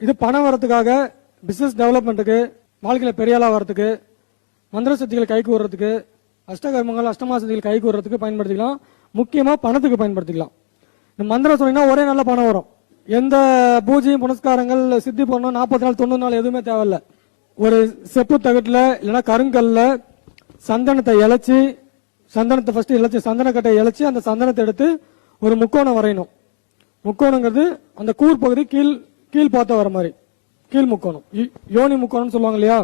இது பணம் வரதுக்காக, பிசினஸ் டெவலப்மெண்ட்டுக்கு, வாழ்க்கையில பெரிய ஆளா வரதுக்கு, மந்திர சக்திகள் கைக்கு வர்றதுக்கு, அஷ்டகர்மங்கள் அஷ்டமா சக்திகள் கைக்கு வர்றதுக்கு பயன்படுத்திக்கலாம். முக்கியமா பணத்துக்கு பயன்படுத்திக்கலாம். இந்த மந்திரம் சொன்னீங்கன்னா ஒரே நல்ல பணம் வரும். எந்த பூஜையும் புனஸ்காரங்கள் சித்தி பண்ணணும் 40 நாள் 90 நாள் எதுவுமே தேவையில்ல. ஒரு செப்பு தகட்டுல இல்லைன்னா கருங்கல்ல சந்தனத்தை இழைச்சி, சந்தனத்தை ஃபர்ஸ்ட் இழைச்சி, சந்தனக்கட்டை இழைச்சி அந்த சந்தனத்தை எடுத்து ஒரு முக்கோணம் வரையணும். முக்கோணங்கிறது அந்த கூர் பகுதி கீழ் பார்த்த வர மாதிரி, கீழ் முக்கோணம், யோனி முக்கோணம் சொல்லுவாங்க இல்லையா,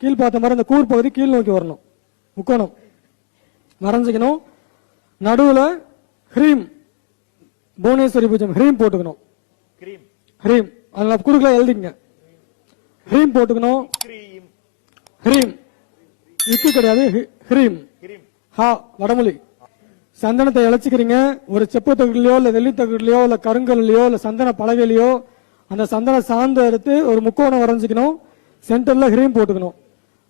கீழ் பார்த்த மாதிரி அந்த கூர் பகுதி கீழ் நோக்கி வரணும். முக்கோணம் வரைஞ்சிக்கணும். நடுவுல ஹ்ரீம், புவனேஸ்வரி பூஜை ஹ்ரீம் போட்டுக்கணும். ஹ்ரீம் அதுல குறுக்கல எழுதிங்க. ஹ்ரீம் போட்டுக்கணும். ஹ்ரீம் இக்கு கிடையாது, ஹ்ரீம் ஹா வடமொழி. சந்தனத்தை இழைச்சிக்கிறீங்க. ஒரு செப்பு தகுதிலையோ இல்ல வெள்ளி தகுதிலையோ இல்ல கருங்கல்லையோ இல்ல சந்தன பலகையிலையோ அந்த சந்தன சாந்து எடுத்து ஒரு முக்கோணம் வரைஞ்சிக்கணும். சென்டர்ல ஹ்ரீம் போட்டுக்கணும்.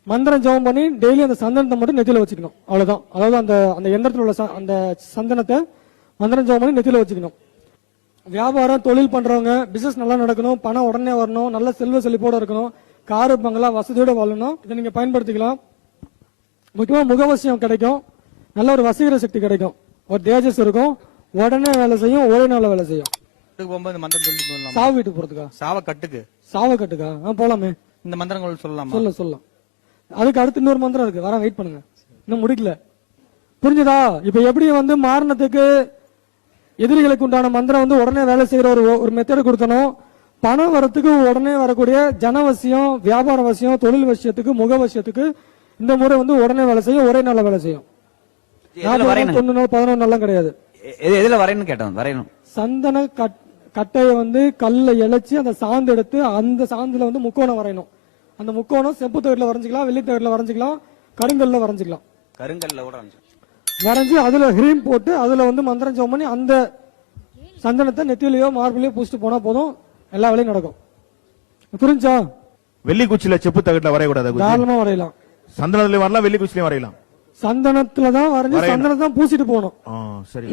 மந்திரம் ஜெபம் பண்ணி டெய்லி அந்த சந்தனத்தை மட்டும் நெத்தியில வச்சுக்கணும். அவ்வளவுதான். அதாவது அந்த எந்திரத்தில் உள்ள அந்த சந்தனத்தை மந்திரம் ஜெபம் பண்ணி நெத்தியில வச்சுக்கணும். வியாபாரம் தொழில் பண்றவங்க பிசினஸ் நல்லா நடக்கணும், பணம் உடனே வரணும், நல்ல செல்வ செழிப்போட இருக்கணும், காரு பங்களா வசதியோட வாழணும், இதை நீங்க பயன்படுத்திக்கலாம். முக்கியமா முகவசியம் கிடைக்கும், நல்ல ஒரு வசீகர சக்தி கிடைக்கும், ஒரு தேஜஸ் இருக்கும், உடனே வேலை செய்யும், ஒரே நாள் வேலை செய்யும். சாவு வீட்டுக்கு போறதுக்கா? சாவக்கட்டுக்கா போலாமே. இந்த மந்திரங்கள் சொல்லலாம். சொல்லலாம். அதுக்கு அடுத்து இன்னொரு மந்திரம் இருக்கு, வர வெயிட் பண்ணுங்க, இன்னும் முடிக்கல. புரிஞ்சுதா? இப்ப எப்படி மாரணத்துக்கு எதிரிகளுக்கு உண்டான மந்திரம் உடனே வேலை செய்யற ஒரு மெத்தட் கொடுத்தனும், பணம் வரத்துக்கு உடனே வரக்கூடிய ஜனவசியம், வியாபார வசியம், தொழில் வசியத்துக்கு, முகவசியத்துக்கு இந்த முறை உடனே வேலை செய்யும், ஒரே நாள் வேலை செய்யும். 90 நாள் 11 நாள் கிடையாது. சந்தன கட்டையை கல்ல இழைச்சி அந்த சாந்து எடுத்து அந்த சாந்துல முக்கோணம் வரையணும். அந்த முக்கோணம் செப்பு தகட்டுல வரைஞ்சிக்கலாம், வெள்ளி தகட்டுல வரைஞ்சிக்கலாம், கருங்கல்ல வரைஞ்சிக்கலாம். வரைஞ்சி அதுல ஹ்ரீம் போட்டு அதுல மந்திரம் ஜெபம் பண்ணி அந்த சந்தனத்தை நெத்தியிலையோ மார்பிலையோ பூசிட்டு போனா போதும், எல்லா வேலையும் நடக்கும். புரிஞ்சா? வெள்ளி குச்சியில செப்பு தகட்டுல வரையக்கூடாது. தாராளமா வரையலாம். சந்தனத்துல வரலாம், வெள்ளி குச்சிலையும் வரையலாம். சந்தனத்துல தான் வரைஞ்சி சந்தனத்தை தான் பூசிட்டு போகணும். சரி.